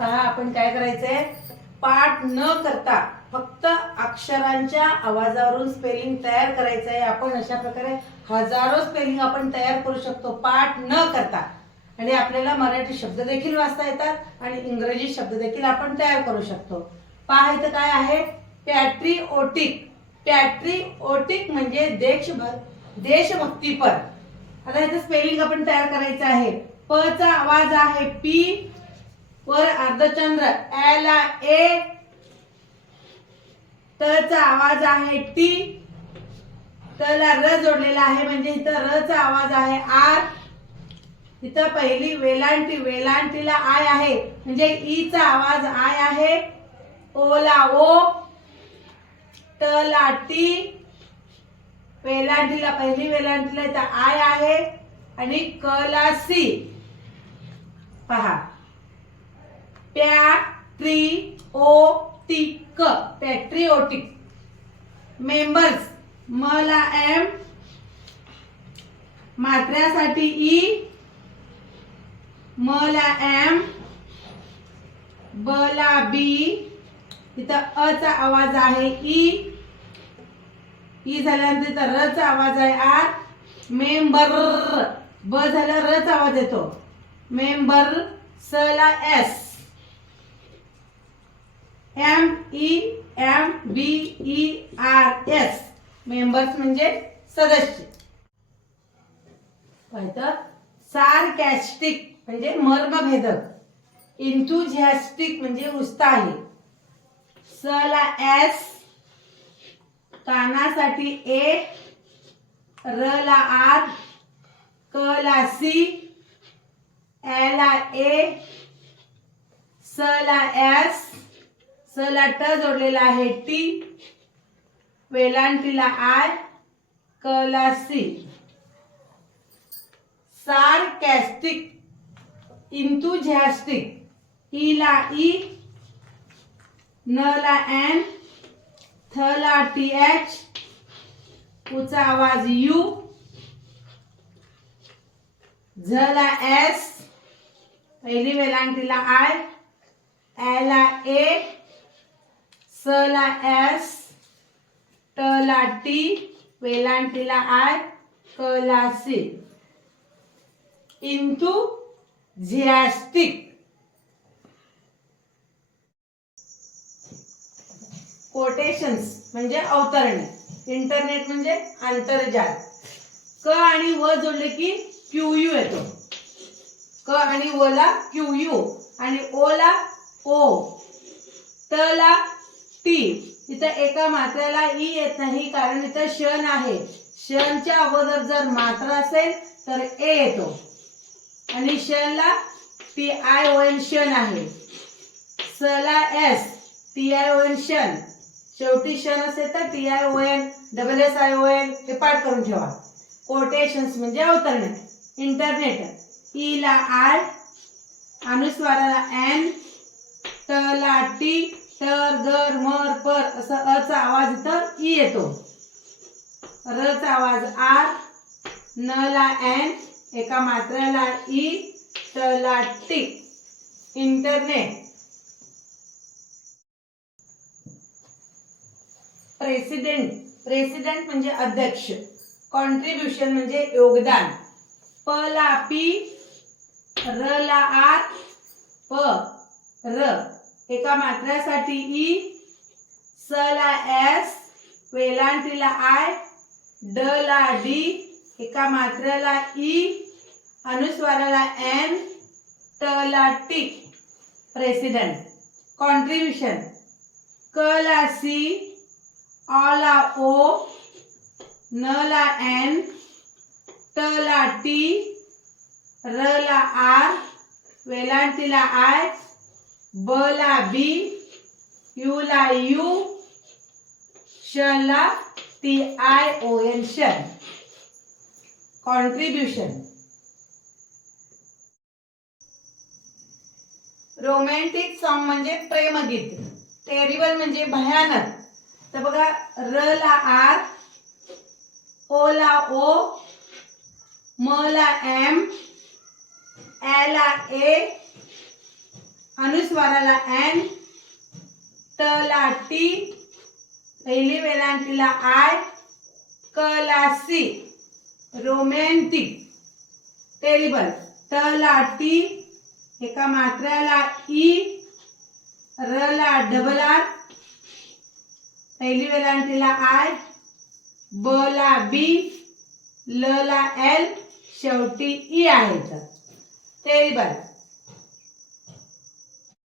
पहा आपण काय करायचंय? पाठ न करता फक्त अक्षरांच्या आवाजावरून स्पेलिंग तयार करायचं आहे आपण अशा प्रकारे हजारो स्पेलिंग आपण तयार करू शकतो पाठ न करता. आणि आपल्याला मराठी शब्द देखील वाचता येतात आणि इंग्रजी शब्द देखील आपण तयार करू शकतो. पहा इथं काय आहे? पॅट्रिओटिक. पॅट्रिओटिक म्हणजे देशभर देशभक्तीपर. आता इथं स्पेलिंग आपण तयार करायचं आहे. प चा आवाज आहे पी वर अर्धचंद्र. ला ए टचा आवाज आहे टी तला र जोडलेला आहे म्हणजे इथं र चा आवाज आहे आर इथं पहिली वेलांटी वेलांटीला आय आहे. म्हणजे e ईचा आवाज आय आहे. ओ ला ओ टला टी वेलांटीला पहिली वेलांटीला इथं आय आहे. आणि क ला सी पहा. पॅट्रिओटिक. पॅट्रिओटिक. मेंबर्स मला एम. मात्र्यासाठी ई. मला एम. बला बी. इथं अ चा आवाज आहे ई. ई झाल्यानंतर इथं र चा आवाज आहे आर. मेंबर ब झाला र चा आवाज येतो. मेंबर स ला S. M E M B E R S members म्हणजे सदस्य. पाहिलं? सारकॅस्टिक म्हणजे मर्मभेदक. इंथुझॅस्टिक म्हणजे उत्साही. सला एस कानासाठी ए र ला आर क ला सी ए ला ए स ला एस स ला ट जोडलेला आहे. टी. वेलांटीला आय. कला ला सी सारकॅस्टिक. इंथुझॅस्टिक ई ला ई. न ला एन. थ ला टी एच. उचा आवाज यू. झ ला एस. पहिली वेलांटीला आय. ए ला ए. स ला एस ट ला टी वेलांटीला आय क ला सी. इंटू झियास्टिक. कोटेशन्स म्हणजे अवतरणे. इंटरनेट म्हणजे आंतरजाल क आणि व जोडले की क्यू यू येतो. क आणि व ला क्यू यू आणि ओ ला ओ. त ला टी इथं एका मात्र्याला ई येत नाही कारण इथं शन आहे. शनच्या अगोदर जर मात्रा असेल तर ए येतो. आणि शनला टी आय ओ एन शन आहे. सला S T I O N शन. शेवटी शन असेल तर T I O double S I O हे पाठ करून ठेवा. कोटेशन्स म्हणजे अवतरणे. इंटरनेट ई ला आय अनुस्वाराला एन ट ला टी तर दर मर पर असं अ आवाज इथं ई येतो. र आवाज आर न ला एन एका मात्राला ई टला टी. इंटरनेट. प्रेसिडेंट. प्रेसिडेंट म्हणजे अध्यक्ष. कॉन्ट्रीब्युशन म्हणजे योगदान. प ला पी र ला आर प र. एका मात्र्यासाठी ई स ला एस वेलांटीला आय ड ला डी एका मात्राला ई अनुस्वाराला एन ट ला टी प्रेसिडेंट. कॉन्ट्रीब्युशन क ला सी ऑला ला ओ न ला एन ट ला टी र ला आर वेलांटीला आय ब ला बी यू ला यू श ला टी आय ओ एल शन कॉन्ट्रीब्युशन रोमॅन्टिक सॉन्ग म्हणजे प्रेमगीत. टेरिबल म्हणजे भयानक. तर बघा र ला आर ओ ला ओ म ला एम ए ला ए अनुस्वाराला एन ट टी पहिली वेलांटीला आय कला सी रोमॅन्टिक टेरिबल ट टी एका मात्र्याला ई र ला डबल आर पहिली वेलांटीला आय ब ला बी ल ला एल शेवटी ई आहे तर टेरिबल